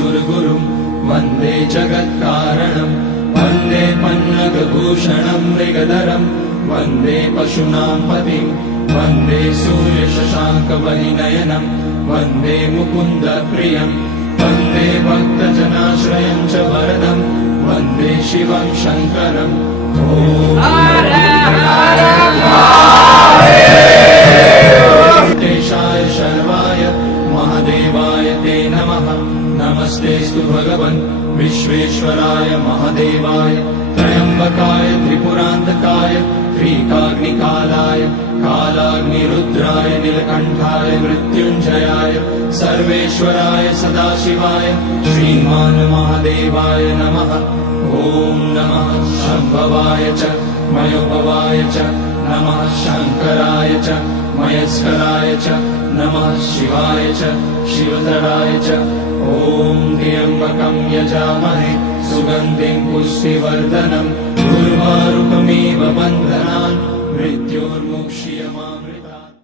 सुरगुरुं वन्दे जगत्कारणं वन्दे पन्नगभूषणं मृगधरं वन्दे पशूनां पतिं वन्दे सूर्यशशाङ्कवलिनयनं वन्दे मुकुन्दप्रियं वन्दे भक्तजनाश्रयं च वरदं वन्दे शिवं शङ्करम् तेषाय शर्वाय महादेवाय ते नमः। नमस्तेस्तु भगवन् विश्वेश्वराय महादेवाय त्र्यम्बकाय त्रिपुरान्तकाय त्रिकाग्निकालाय कालाग्निरुद्राय नीलकण्ठाय मृत्युञ्जयाय सर्वेश्वराय सदाशिवाय श्रीमान् महादेवाय नमः। ॐ नमः शम्भवाय च मयोभवाय च नमः शङ्कराय च मयस्कराय च नमः शिवाय च शिवधराय च। ॐ त्र्यम्बकं यजामहे सुगन्धिं पुष्टिवर्धनम् उर्वारुकमिव बन्धनान् मृत्योर्मुक्षीयमाम्।